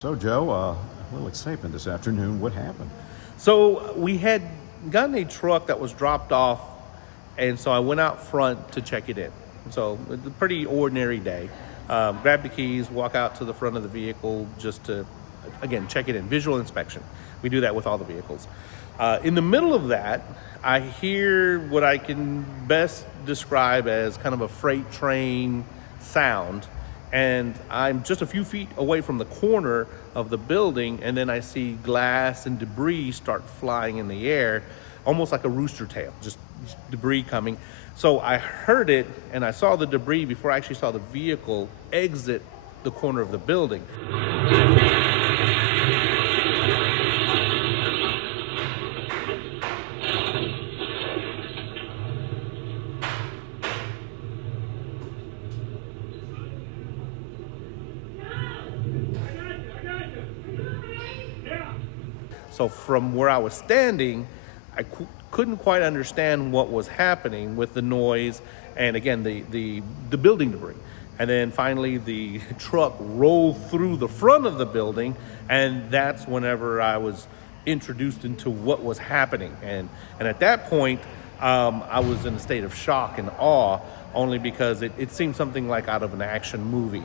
So, Joe, a little excitement this afternoon. What happened? So we had gotten a truck that was dropped off, and so I went out front to check it in. So it's a pretty ordinary day. Grab the keys, walk out to the front of the vehicle just to, again, check it in, visual inspection. We do that with all the vehicles. In the middle of that, I hear what I can best describe as kind of a freight train sound. And I'm just a few feet away from the corner of the building, and then I see glass and debris start flying in the air, almost like a rooster tail, just debris coming. So I heard it, and I saw the debris before I actually saw the vehicle exit the corner of the building. So from where I was standing, I couldn't quite understand what was happening with the noise and, again, the building debris. And then finally the truck rolled through the front of the building, and that's whenever I was introduced into what was happening. And at that point, I was in a state of shock and awe, only because it seemed something like out of an action movie.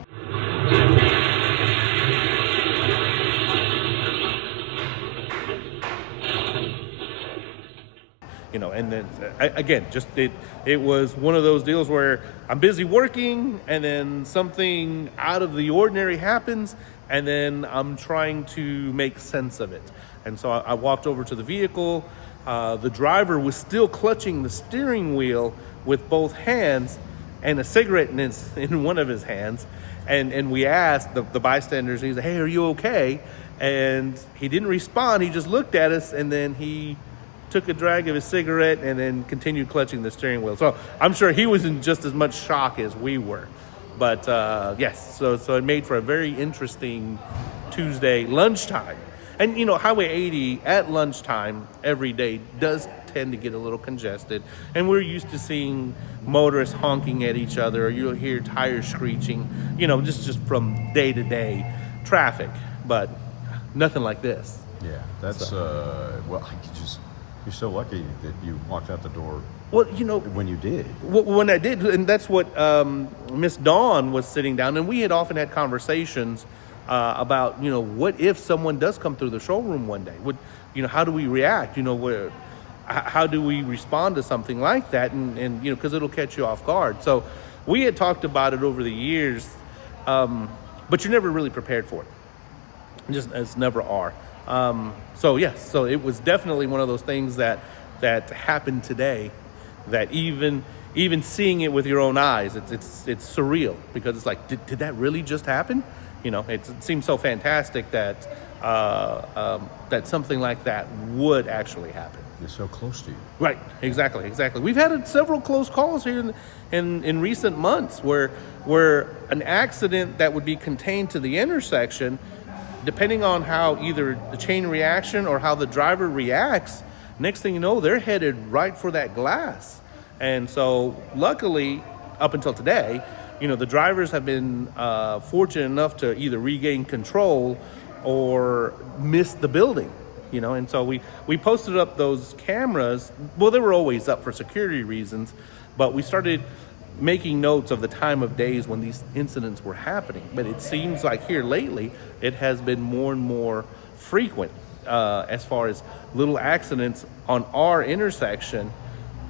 And then again, just it was one of those deals where I'm busy working, and then something out of the ordinary happens, and then I'm trying to make sense of it. And so I walked over to the vehicle. The driver was still clutching the steering wheel with both hands, and a cigarette in one of his hands. And we asked the bystanders, he said, "Hey, are you okay?" And he didn't respond. He just looked at us, and then he took a drag of his cigarette and then continued clutching the steering wheel. So I'm sure he was in just as much shock as we were. But yes, so it made for a very interesting Tuesday lunchtime. And Highway 80 at lunchtime every day does tend to get a little congested. And we're used to seeing motorists honking at each other, or you'll hear tires screeching, just from day to day traffic. But nothing like this. Yeah, that's, you're so lucky that you walked out the door. Well, when you did. When I did, and that's what Miss Dawn was sitting down, and we had often had conversations about, what if someone does come through the showroom one day? How do we react? How do we respond to something like that? And because it'll catch you off guard. So we had talked about it over the years, but you're never really prepared for it. Just as never are. So yes, so it was definitely one of those things that happened today, that even seeing it with your own eyes, it's surreal, because it's like, did that really just happen? It seems so fantastic that that something like that would actually happen. It's so close to you. Right, exactly. We've had several close calls here in recent months where an accident that would be contained to the intersection, depending on how either the chain reaction or how the driver reacts, next thing you know, they're headed right for that glass. And so luckily, up until today, the drivers have been fortunate enough to either regain control or miss the building, and so we posted up those cameras. Well, they were always up for security reasons, but we started making notes of the time of days when these incidents were happening. But it seems like here lately, it has been more and more frequent as far as little accidents on our intersection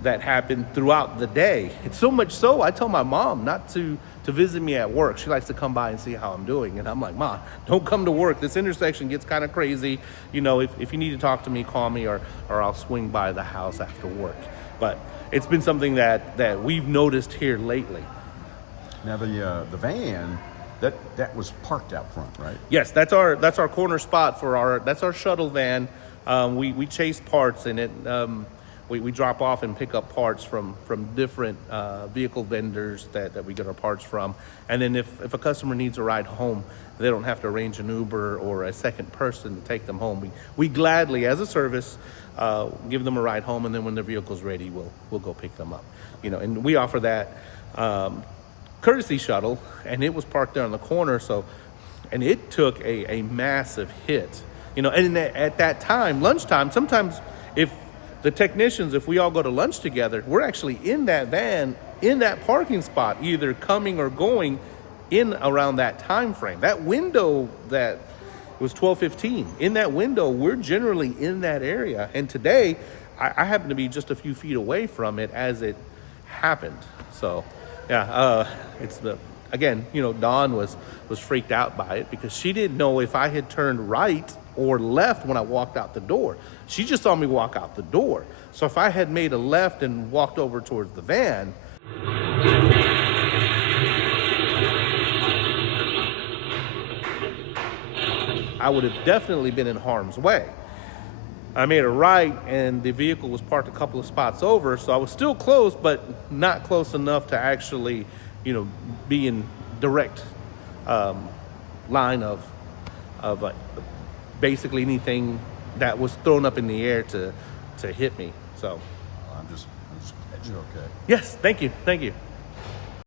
that happen throughout the day. It's so much so, I tell my mom not to visit me at work. She likes to come by and see how I'm doing. And I'm like, "Mom, don't come to work. This intersection gets kind of crazy. If you need to talk to me, call me, or I'll swing by the house after work." But it's been something that we've noticed here lately. Now the van that was parked out front, right? Yes, that's our corner spot that's our shuttle van. We chase parts in it. We drop off and pick up parts from different vehicle vendors that we get our parts from. And then if a customer needs a ride home, they don't have to arrange an Uber or a second person to take them home. We gladly, as a service, give them a ride home, and then when their vehicle's ready, we'll go pick them up. And we offer that courtesy shuttle, and it was parked there on the corner. So and it took a massive hit. You know, and at that time, lunchtime, sometimes if the technicians, if we all go to lunch together, we're actually in that van, in that parking spot, either coming or going in around that time frame. That window that was 12:15, in that window, we're generally in that area. And today, I happen to be just a few feet away from it as it happened. So, yeah, again, you know, Dawn was freaked out by it because she didn't know if I had turned right or left when I walked out the door. She just saw me walk out the door. So if I had made a left and walked over towards the van, I would have definitely been in harm's way. I made a right and the vehicle was parked a couple of spots over, so I was still close, but not close enough to actually, you know, be in direct line of basically anything that was thrown up in the air to hit me. So I'm just glad you're okay. yes, thank you.